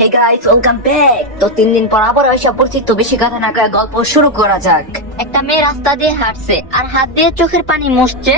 Hey guys, welcome back. তো 3 দিন পর আবার এসে পড়ছি। তো বেশি কথা না কয়ে গল্প শুরু করা যাক। একটা মেয়ে রাস্তা দিয়ে হাঁটছে আর হাত দিয়ে চোখের পানি মুছছে।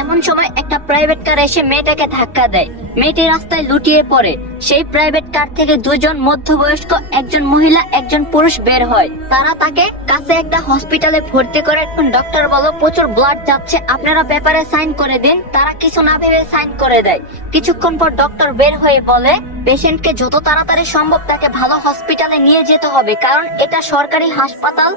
এমন সময় একটা প্রাইভেট কার এসে মেয়েটাকে ধাক্কা দেয়। মেয়েটি রাস্তায় লুটিয়ে পড়ে। সেই প্রাইভেট কার থেকে দুজন মধ্যবয়স্ক, একজন মহিলা একজন পুরুষ বের হয়। তারা তাকে কাছে একটা হসপিটালে ভর্তি করে। ডক্টর বলো প্রচুর ব্লাড যাচ্ছে, আপনারা পেপারে সাইন করে দিন। তারা কিছু না ভেবে সাইন করে দেয়। কিছুক্ষণ পর ডক্টর বের হয়ে বলে, পেশেন্টকে যত তাড়াতাড়ি সম্ভব তাকে ভালো হসপিটালে নিয়ে যেতে হবে, কারণ এটা সরকারি হাসপাতাল।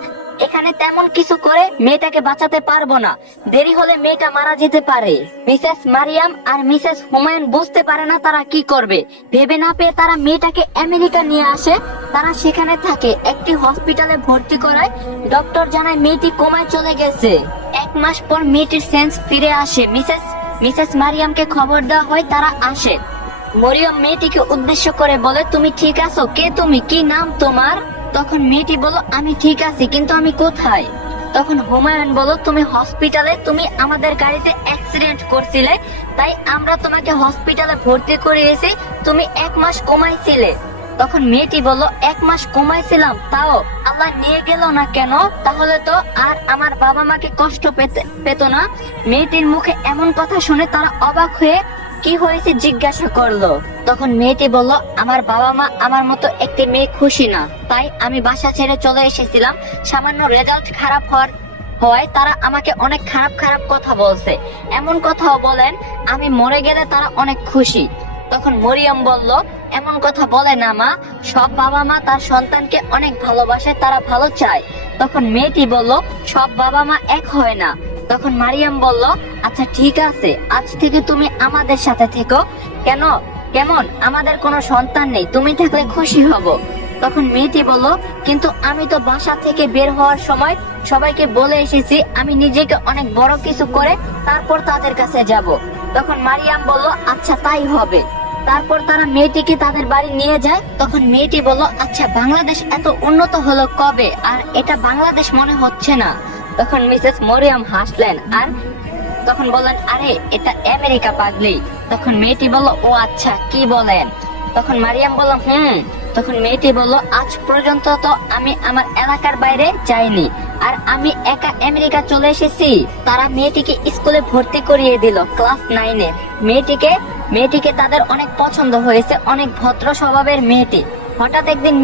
এখানে তেমন কিছু করে মেয়েটাকে বাঁচাতে পারবো না, দেরি হলে মেয়েটা মারা যেতে পারে। মিসেস মারিয়াম আর মিসেস হুমায়ুন বুঝতে পারে না তারা কি করবে। ভেবে না পেয়ে তারা মেয়েটাকে আমেরিকা নিয়ে আসে। তারা সেখানে থাকে, একটি হসপিটালে ভর্তি করায়। ডক্টর জানায় মেয়েটি কোমায় চলে গেছে। 1 মাস পর মেয়েটির সেন্স ফিরে আসে। মিসেস মারিয়ামকে খবর দেওয়া হয়, তারা আসে। মরিয়ম মেয়েটিকে উদ্দেশ্য করে বলে, তুমি ঠিক আছো? কে তুমি? কি নাম তোমার? তখন মেয়েটি বলো, আমি ঠিক আছি, কিন্তু আমি কোথায়? তখন হুমায়ুন বলো, তুমি হসপিটালে, তুমি আমাদের গাড়িতে অ্যাক্সিডেন্ট করছিলে, তাই আমরা তোমাকে হসপিটালে ভর্তি করিয়েছি। তুমি 1 মাস কমাইছিলে। তখন মেয়েটি বলল, 1 মাস কমাইছিলাম, তাও আল্লাহ নিয়ে গেল না কেন? তাহলে তো আর আমার বাবা মাকে কষ্ট পেত না। মেয়েটির মুখে এমন কথা শুনে তারা অবাক হয়ে কি হয়েছে জিজ্ঞাসা করলো। তখন মেয়েটি বলল, আমার বাবা মা আমার মতো একটি মেয়ে খুশি না, তাই আমি বাসা ছেড়ে চলে এসেছিলাম। সামান্য রেজাল্ট খারাপ হওয়ায় তারা আমাকে অনেক খারাপ খারাপ কথা বলছে। এমন কথাও বলেন আমি মরে গেলে তারা অনেক খুশি। তখন মরিয়ম বলল, এমন কথা বলে না মা, সব বাবা মা তার সন্তানকে অনেক ভালোবাসে, তারা ভালো চায়। তখন মেয়েটি বলল, সব বাবা মা এক হয় না। তখন মারিয়াম বলল, আচ্ছা ঠিক আছে, আজ থেকে তুমি আমাদের সাথে থেকো। কেমন আমাদের কোনো সন্তান নেই, তুমি থাকলে খুশি হব। তখন মেয়েটি বলল, কিন্তু আমি তো বাসা থেকে বের হওয়ার সময় সবাইকে বলে এসেছি আমি নিজেকে অনেক বড় কিছু করে তারপর তাদের কাছে যাব। তখন মারিয়াম বলল, আচ্ছা তাই হবে। তারপর তারা মেয়েটিকে তাদের বাড়ি নিয়ে যায়। তখন মেয়েটি বলল, আচ্ছা বাংলাদেশ এত উন্নত হলো কবে? আর এটা বাংলাদেশ মনে হচ্ছে না। তখন মিসেস মরিয়ম হাসলেন আর তখন বললেন, আরে এটা আমেরিকা পাগলি। তখন মেয়েটি বলল, ও আচ্ছা, কি বলেন? তখন মারিয়াম বলল, তখন মেয়েটি বলল, আজ পর্যন্ত তো আমি আমার এলাকার বাইরে যাইনি, আর আমি একা আমেরিকা চলে এসেছি। তারা মেয়েটিকে স্কুলে ভর্তি করিয়ে দিল ক্লাস 9-এ। মেয়েটিকে তাদের অনেক পছন্দ হয়েছে, অনেক ভদ্র স্বভাবের মেয়েটি। হঠাৎ একদিন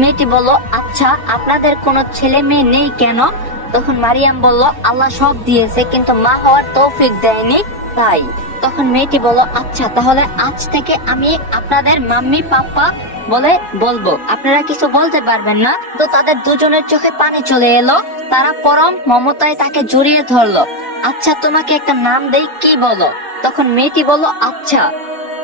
মেয়েটি বলল, আচ্ছা আপনাদের কোনো ছেলে মেয়ে নেই কেন? তখন মারিয়াম বলল, আল্লাহ সব দিয়েছে, কিন্তু মা হওয়ার তৌফিক দেয়নি, তাই। তখন মেয়েটি বলল, আচ্ছা তাহলে আজ থেকে আমি আপনাদের মাম্মি পাপ্পা বলবো, আপনারা কিছু বলতে পারবেন না। তো তাদের দুজনের চোখে পানি চলে এলো। তারা পরম মমতায় তাকে জড়িয়ে ধরলো। আচ্ছা তোমাকে একটা নাম দেই, কি বলো? তখন মেয়েটি বলল, আচ্ছা।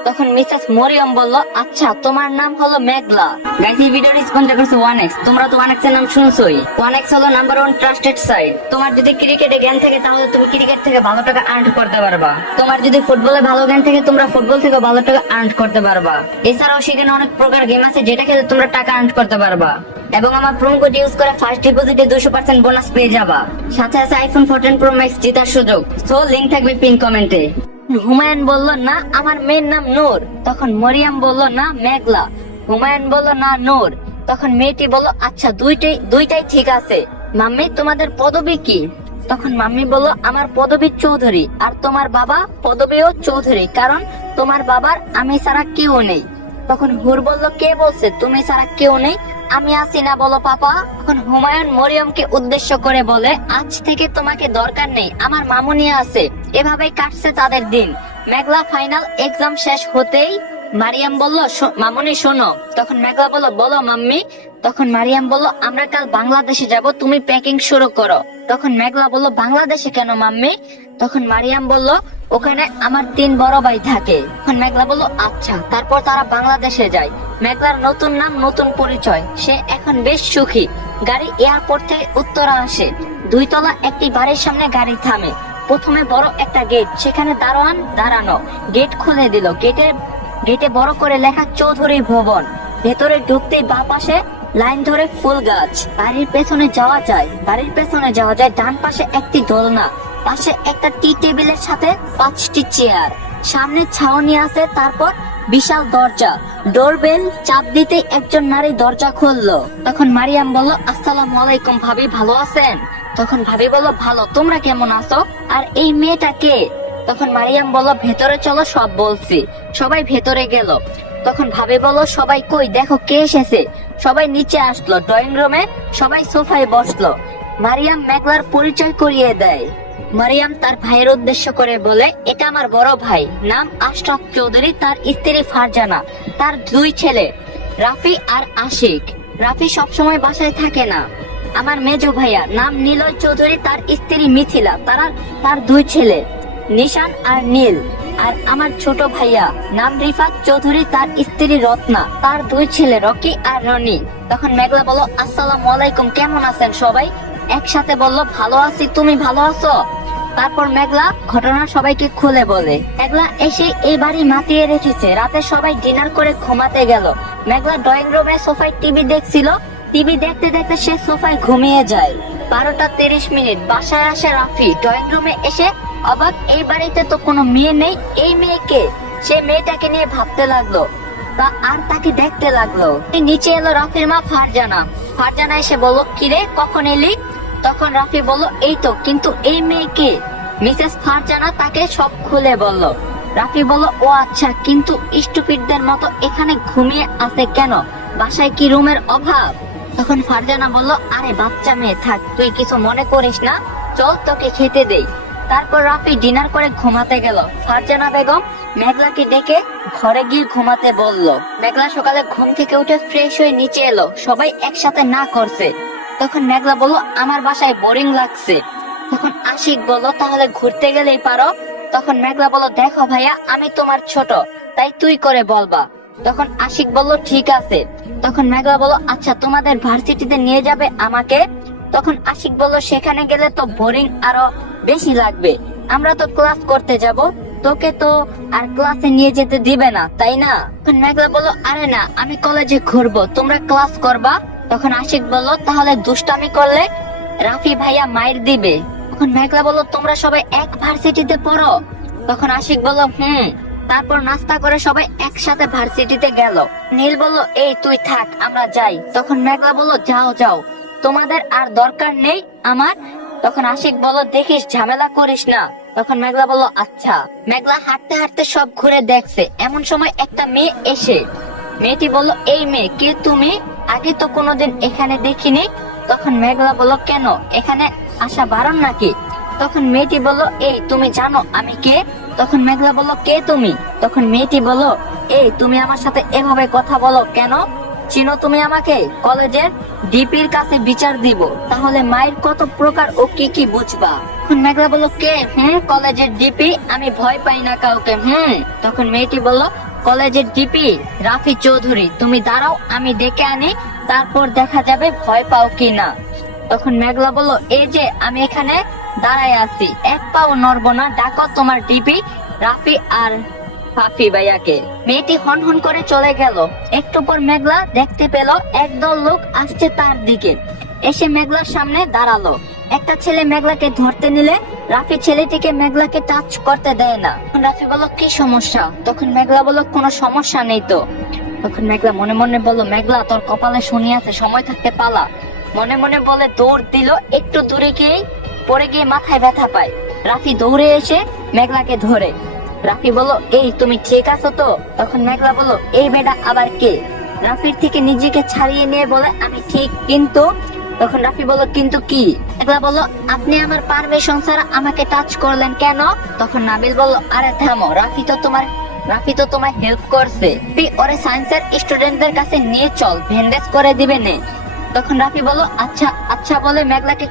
তখন মিসেস মরিয়ম বলল, আচ্ছা তোমার নাম হলো মেঘলা। গাইস, এই ভিডিওটি স্পন্সর করছে 1x। তোমরা তো 1x এর নাম শুনছোই। 1x হলো নাম্বার 1 ট্রাস্টেড সাইট। তোমার যদি ক্রিকেটে জ্ঞান থাকে তাহলে তুমি ক্রিকেট থেকে ভালো টাকা আর্ন করতে পারবা। তোমার যদি ফুটবলে ভালো জ্ঞান থাকে তোমরা ফুটবল থেকে ভালো টাকা আর্ন করতে পারবা। এছাড়াও সেখানে অনেক প্রকার গেম আছে যেটা খেলে তোমরা টাকা আর্ন করতে পারবা। এবং আমার প্রোমো কোড ইউজ করে ফার্স্ট ডিপোজিটে 200% বোনাস পেয়ে যাবা। সাথে আছে আইফোন 14 প্রো ম্যাক্স জেতার সুযোগ। সো লিংক থাকবে পিন কমেন্টে। হুমায়ুন বলল, না আমার মেয়ের নাম নূর। তখন মরিয়াম বলল, না মেঘলা। হুমায়ুন বলল, না নূর। তখন মেয়েটি বলল, আচ্ছা দুইটাই ঠিক আছে। মাম্মি তোমাদের পদবী কি? তখন মাম্মি বলল, আমার পদবী চৌধুরী, আর তোমার বাবা পদবীও চৌধুরী, কারণ তোমার বাবার আমি ছাড়া কেউ নেই। তখন হুর বলল, কে বলছে তুমি ছাড়া কেউ নেই? আমি আছি না, বলো পাপা। তখন হুমায়ুন মরিয়মকে উদ্দেশ্য করে বলে, আজ থেকে তোমাকে দরকার নেই, আমার মামুনি আছে। এভাবেই কাটছে তাদের দিন। মেঘলা ফাইনাল এক্সাম শেষ হতেই মারিয়াম বলল, মামুনি শোনো। তখন মেঘলা বলল, বলো মাম্মি। তখন মারিয়াম বলল, আমরা কাল বাংলাদেশে যাব, তুমি প্যাকিং শুরু করো। তখন মেঘলা বলল, বাংলাদেশে কেন মাম্মি? তখন মারিয়াম বলল, ওখানে আমার 3 বড় ভাই থাকে। তখন মেঘলা বলল, আচ্ছা। তারপর তারা বাংলাদেশে যায়। মেঘলার নতুন নাম, নতুন পরিচয়। সে এখন বেশ সুখী। গাড়ি এয়ারপোর্ট থেকে উত্তরা আসে। 2 তলা একটি বাড়ির সামনে গাড়ি থামে। প্রথমে বড় একটা গেট, সেখানে দারোয়ান দাঁড়ানো। গেট খুলে দিল। গেটে বড় করে লেখা চৌধুরী ভবন। ভেতরে ঢুকতেই বাঁ পাশে লাইন ধরে ফুল গাছ। বাড়ির পেছনে যাওয়া যায়। ডান পাশে একটি দোলনা, পাশে একটা টি টেবিলের সাথে 5টি চেয়ার, সামনে ছাউনি আছে, তারপর বিশাল দরজা। ডোরবেল চাপ দিতেই একজন নারী দরজা খুললো। তখন মারিয়াম বলল, আসসালামু আলাইকুম ভাবি, ভালো আছেন? তখন ভাবি বলল, ভালো, তোমরা কেমন আছো? আর এই মেয়েটা কে? তখন মারিয়াম বলল, ভেতরে চলো, সব বলছি। সবাই ভেতরে গেল। তখন ভাবি বলল, সবাই কই, দেখো কে এসেছে। সবাই নিচে আসলো ড্রয়িং রুমে, সবাই সোফায় বসলো। মারিয়াম মেঘলার পরিচয় করিয়ে দেয়। মারিয়াম তার ভাইয়ের উদ্দেশ্য করে বলে, এটা আমার বড় ভাই, নাম আশরাফ চৌধুরী, তার স্ত্রী ফারজানা, তার 2 ছেলে রাফি আর আশিক। রাফি সবসময় বাসায় থাকে না। আমার মেজো ভাইয়া নাম নিলয় চৌধুরী, তার স্ত্রী মিথিলা, তার 2 ছেলে নিশান আর নীল। আর আমার ছোট ভাইয়া নাম রিফাত চৌধুরী, তার স্ত্রী রত্না, তার 2 ছেলে রকি আর রনি। তখন মেঘলা বলল, আসসালামু আলাইকুম, কেমন আছেন সবাই? একসাথে বলল, ভালো আছি, তুমি ভালো আছো? তারপর মেঘলা ঘটনা সবাইকে খুলে বলে। মেঘলা এসে এই বাড়ি মাতিয়ে রেখেছে। রাতে সবাই ডিনার করে ঘুমাতে গেল। মেঘলা ড্রয়িং রুমে সোফায় টিভি দেখছিল। টিভি দেখতে দেখতে সে সোফায় ঘুমিয়ে যায়। 12:30 বাসায় আসে রাফি। ড্রয়িং রুমে এসে অবাক, এই বাড়িতে তো কোনো মেয়ে নেই, এই মেয়েকে? সে মেয়েটাকে নিয়ে ভাবতে লাগলো আর তাকে দেখতে লাগলো। নিচে এলো রাফির মা ফারজানা। ফারজানা এসে বলল, কিরে, কখন এলি? তখন রাফি বলল, এই তো, কিন্তু এই মেয়েকে? মিসেস ফারজানা তাকে সব খুলে বলল। রাফি বলল, ও আচ্ছা, কিন্তু স্টুপিডদের মতো এখানে ঘুমিয়ে আছে কেন? বাসায় কি রুমের অভাব? তখন ফারজানা বলল, আরে বাচ্চা মেয়ে, থাক, তুই কিছু মনে করিস না, চল তোকে খেতে দেই। তারপর রাফি ডিনার করে ঘুমাতে গেল। ফারজানা বেগম মেঘলাকে ডেকে ঘরে গিয়ে ঘুমাতে বলল। মেঘলা সকালে ঘুম থেকে উঠে ফ্রেশ হয়ে নিচে এলো। সবাই একসাথে না করছে। তখন মেঘলা বলল, আমার বাসায় বোরিং লাগছে। তখন আশিক বলল, তাহলে ঘুরতে গেলেই পারো। তখন মেঘলা বলল, দেখো ভাইয়া, আমি তোমার ছোট, তাই তুই করে বলবা। তখন আশিক বলল, ঠিক আছে। তখন মেঘলা বলল, আচ্ছা, তোমাদের ভার্সিটিতে নিয়ে যাবে আমাকে? তখন আশিক বলল, সেখানে গেলে তো বোরিং আরো বেশি লাগবে, আমরা তো ক্লাস করতে যাব, তোকে তো আর ক্লাসে নিয়ে যেতে দিবে না, তাই না? তখন মেঘলা বলল, আরে না, আমি কলেজে ঘুরবো, তোমরা ক্লাস করবা। তখন আশিক বলল, তাহলে দুষ্টামি করলে রাফি ভাইয়া মাইর দিবে। তখন মেঘলা বলল, তোমরা সবাই এক ভার্সিটিতে পড়ো? তখন আশিক বলল, তারপর নাস্তা করে সবাই একসাথে ভার্সিটিতে গেল। নীল বলল, এই তুই থাক, আমরা যাই। তখন মেঘলা বলল, যাও যাও, তোমাদের আর দরকার নেই আমার। তখন আশিক বলল, দেখিস ঝামেলা করিস না। তখন মেঘলা বলল, আচ্ছা। মেঘলা হাঁটতে হাঁটতে সব ঘুরে দেখছে। এমন সময় একটা মেয়ে এসে, মেয়েটি বলল, এই মেয়ে কে তুমি? আগে তো কোনোদিন এখানে দেখিনি। তখন মেঘলা বলল, কেন, এখানে আসা বারণ নাকি? তখন মেয়েটি বলল, এই তুমি জানো আমি কে? তখন মেঘলা বলল, কে তুমি? তখন মেয়েটি বলল, এই তুমি আমার সাথে এভাবে কথা বলো কেন? চিনো তুমি আমাকে? কলেজের ডিপির কাছে বিচার দিব, তাহলে মায়ের কত প্রকার ও কি কি বুঝবা। তখন মেঘলা বলল, কে? কলেজের ডিপি? আমি ভয় পাই না কাউকে। তখন মেয়েটি বলল, কলেজের ডিপি রাফি চৌধুরী, তুমি দাঁড়াও, আমি ডেকে আনি, তারপর দেখা যাবে ভয় পাও কি না। তখন মেঘলা বলল, এই যে আমি এখানে দাঁড়ায় আছি, এক পাও নড়বো না, ডাকো তোমার ডিপি রাফি আর পাপি ভাইয়াকে। মেয়েটি হন হন করে চলে গেল। একটু পর মেঘলা দেখতে পেল একদল লোক আসছে তার দিকে। এসে মেঘলার সামনে দাঁড়ালো। একটা ছেলে মেঘলাকে ধরতে নিলে রাফি ছেলেটিকে মেঘলাকে টাচ করতে দেয় না। রাফি বলল, কি সমস্যা? তখন মেঘলা বলল, কোনো সমস্যা নেই তো। তখন মেঘলা মনে মনে বলল, মেঘলা তোর কপালে শনি আছে, সময় থাকতে পালা। মনে মনে বলে দৌড় দিল। একটু দূরে গিয়ে পড়ে গিয়ে মাথায় ব্যথা পায়। রাফি দৌড়ে এসে মেঘলাকে ধরে। রাফি বলল, এই তুমি ঠিক আছো তো? তখন মেঘলা বলল, এই মেয়েটা আবার কে? রাফির থেকে নিজেকে ছাড়িয়ে নিয়ে বলে, আমি ঠিক, কিন্তু। তখন রাফি বলল, কিন্তু কি? মেঘলা বলল, আপনি আমার পারমিশন ছাড়া আমাকে টাচ করলেন কেন? তখন নাবিল বলল, আরে থামো, রাফি তো তোমায় হেল্প করছে, ওরে সায়েন্সের স্টুডেন্টদের কাছে নিয়ে চল, ব্যান্ডেজ করে দিবে নে। তখন রাফি বলল, আচ্ছা আচ্ছা বলে মেঘলাকে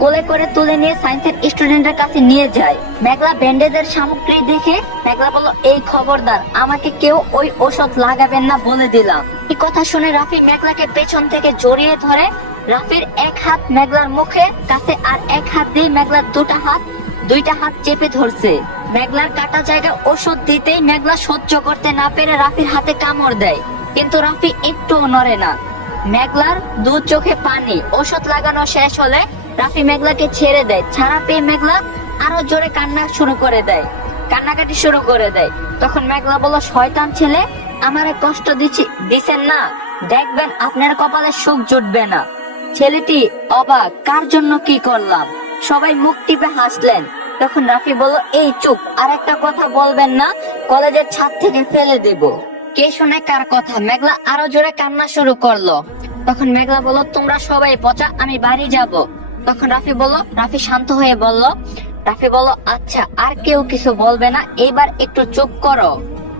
কোলে করে তুলে নিয়ে সায়েন্সের স্টুডেন্টের কাছে নিয়ে যায়। মেঘলা ব্যান্ডেজের সামগ্রী দেখে মেঘলা বলল, এই খবরদার, আমাকে কেউ ওই ওষুধ লাগাবেন না বলে দিলাম। এই কথা শুনে রাফি মেঘলাকে পেছন থেকে জড়িয়ে ধরে। রাফির এক হাত মেঘলার মুখে কাছে আর এক হাত দিয়ে মেঘলার দুইটা হাত চেপে ধরছে। মেঘলার কাটা জায়গায় ওষুধ দিতেই মেঘলা সহ্য করতে না পেরে রাফির হাতে কামড় দেয়, কিন্তু রাফি একটুও নড়ে না। মেঘলার 2 চোখে পানি। ওষুধ লাগানো শেষ হলে রাফি মেঘলাকে ছেড়ে দেয়। ছাড়া পেয়ে মেঘলা আরো জোরে কান্নাকাটি শুরু করে দেয়। তখন মেঘলা বলল, শয়তান ছেলে, আমারে কষ্ট দিছেন না, দেখবেন আপনার কপালে সুখ জুটবে না। ছেলেটি অবাক, কার জন্য কি করলাম? সবাই মুখ টিপে হাসলেন। তখন রাফি বলল, এই চুপ, আর একটা কথা বলবেন না, কলেজের ছাদ থেকে ফেলে দেব। কে শুনে কার কথা? মেঘলা আরো জোরে কান্না শুরু করলো। তখন মেঘলা বলল, তোমরা সবাই পচা, আমি বাড়ি যাব। তখন রাফি শান্ত হয়ে বলল, আচ্ছা, আর কেউ কিছু বলবে না, এবার একটু চুপ করো।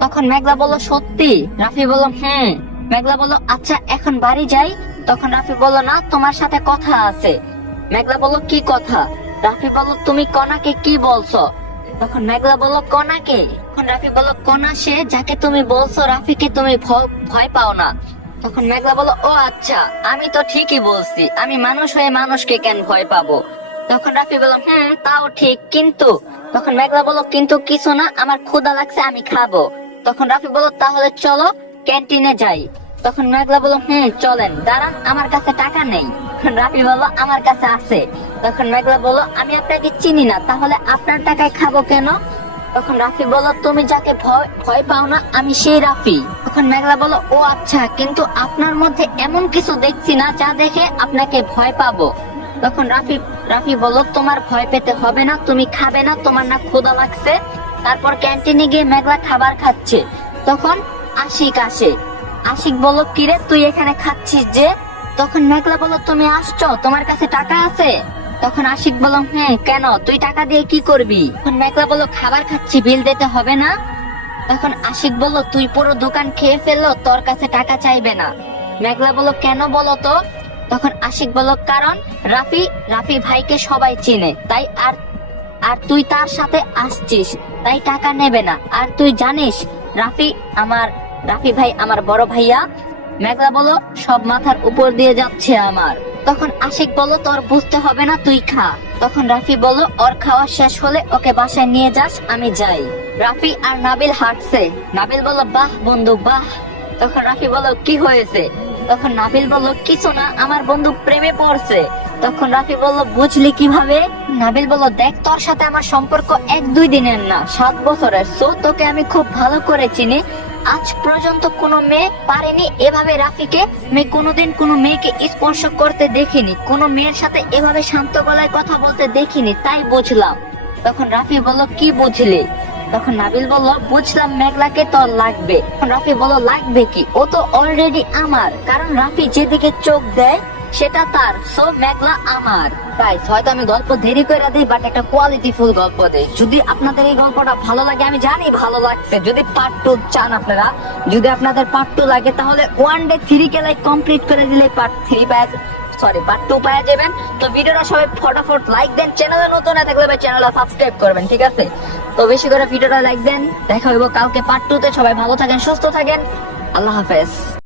তখন মেঘলা বলল, সত্যি? রাফি বলল, মেঘলা বলল, আচ্ছা এখন বাড়ি যাই। তখন রাফি বলল, না, তোমার সাথে কথা আছে। মেঘলা বলল, কি কথা? রাফি বলল, তুমি কণাকে কি বলছো? তখন মেঘলা বলল, কণাকে? তখন রাফি বলল, কণা সে যাকে তুমি বলছো রাফিকে তুমি ভয় পাও না। তখন মেঘলা বলল, ও আচ্ছা, আমি তো ঠিকই বলছি, আমি মানুষ হয়ে মানুষকে কেন ভয় পাবো? তখন রাফি বলল, তাও ঠিক, কিন্তু। তখন মেঘলা বলল, কিন্তু কিছু না, আমার ক্ষুধা লাগছে, আমি খাবো। তখন রাফি বলল, তাহলে চলো ক্যান্টিনে যাই। তখন মেঘলা বলল, চলেন। দাঁড়ান, আমার কাছে টাকা নেই। রাফি বলল, আমার কাছে আছে। তখন মেঘলা বলল, আমি আপনাকে চিনি না, তাহলে আপনার টাকায় খাবো কেন? তখন রাফি বলল, তুমি যাকে ভয় পাও না, আমি সেই রাফি। তখন মেঘলা বলল, ও আচ্ছা, কিন্তু আপনার মধ্যে এমন কিছু দেখছি না যা দেখে আপনাকে ভয় পাবো। তখন রাফি বলল, তোমার ভয় পেতে হবে না, তুমি খাবে না, তোমার না ক্ষুধা লাগছে? তারপর ক্যান্টিনে গিয়ে মেঘলা খাবার খাচ্ছে। তখন আশিক আসে। আশিক বলল, কিরে, তুই এখানে খাচ্ছিস যে? তখন মেঘলা বলল, তুমি আসছো, তোমার কাছে টাকা আছে? তখন আশিক বলল, কেন, তুই টাকা দিয়ে কি করবি? তখন মেঘলা বলল, খাবার খাচ্ছি, বিল দিতে হবে না? তখন আশিক বলল, তুই পুরো দোকান খেয়ে ফেললো, তোর কাছে টাকা চাইবে না। মেঘলা বলল, কেন বলো তো? তখন আশিক বলল, কারণ রাফি ভাইকে সবাই চিনে, তাই। আর তুই তার সাথে আসছিস, তাই টাকা নেবে না। আর তুই জানিস রাফি ভাই আমার বড় ভাইয়া। মেঘলা বলল, সব মাথার উপর দিয়ে যাচ্ছে আমার। তখন আশিক বলল, তোর বুঝতে হবে না, তুই খা। তখন রাফি বলল, ওর খাওয়া শেষ হলে ওকে বাসায় নিয়ে যাস, আমি যাই। রাফি আর নাবিল হাঁটছে। নাবিল বলল, বাহ বন্ধু, বাহ। তখন রাফি বলল, কি হয়েছে? তখন নাবিল বলল, কিছু না, আমার বন্ধু প্রেমে পড়ছে। তখন রাফি বলল, বুঝলি কিভাবে? নাবিল বলল, দেখ, তোর সাথে আমার সম্পর্ক 1-2 দিনের না, 7 বছরের। সো তোকে আমি খুব ভালো করে চিনি। আজ পর্যন্ত কোনো মেয়ে পারেনি এভাবে রাফিকে। আমি কোনোদিন কোনো মেয়েকে স্পর্শ করতে দেখিনি, কোনো মেয়ের সাথে এভাবে শান্ত গলায় কথা বলতে দেখিনি, তাই বুঝলাম। তখন রাফি বলল, কি বুঝলি? তখন নাবিল বলল, বুঝলাম মেঘলাকে তোর লাগবে। তখন রাফি বলল, লাগবে কি? ও তো অলরেডি আমার, কারণ রাফি যেদিকে চোখ দেয় সেটা তার। সো মেঘলা আমার। গাইস, হয়তো আমি গল্প দেরি করে দিই, বাট একটা কোয়ালিটিফুল গল্প দেই। যদি আপনাদের এই গল্পটা ভালো লাগে, আমি জানি ভালো লাগছে, যদি পার্ট 2 চান আপনারা, যদি আপনাদের পার্ট 2 লাগে, তাহলে 1 ডে 3 কে লাইক কমপ্লিট করে দিলে পার্ট 2 পাওয়া যাবেন। তো ভিডিওটা সবাই ফটাফট লাইক দেন, চ্যানেলে নতুন না থাকলে চ্যানেলটা সাবস্ক্রাইব করবেন, ঠিক আছে? তো বেশি করে ভিডিওটা লাইক দেন। দেখা হইব কালকে পার্ট 2 তে। সবাই ভালো থাকেন, সুস্থ থাকেন, আল্লাহ হাফেজ।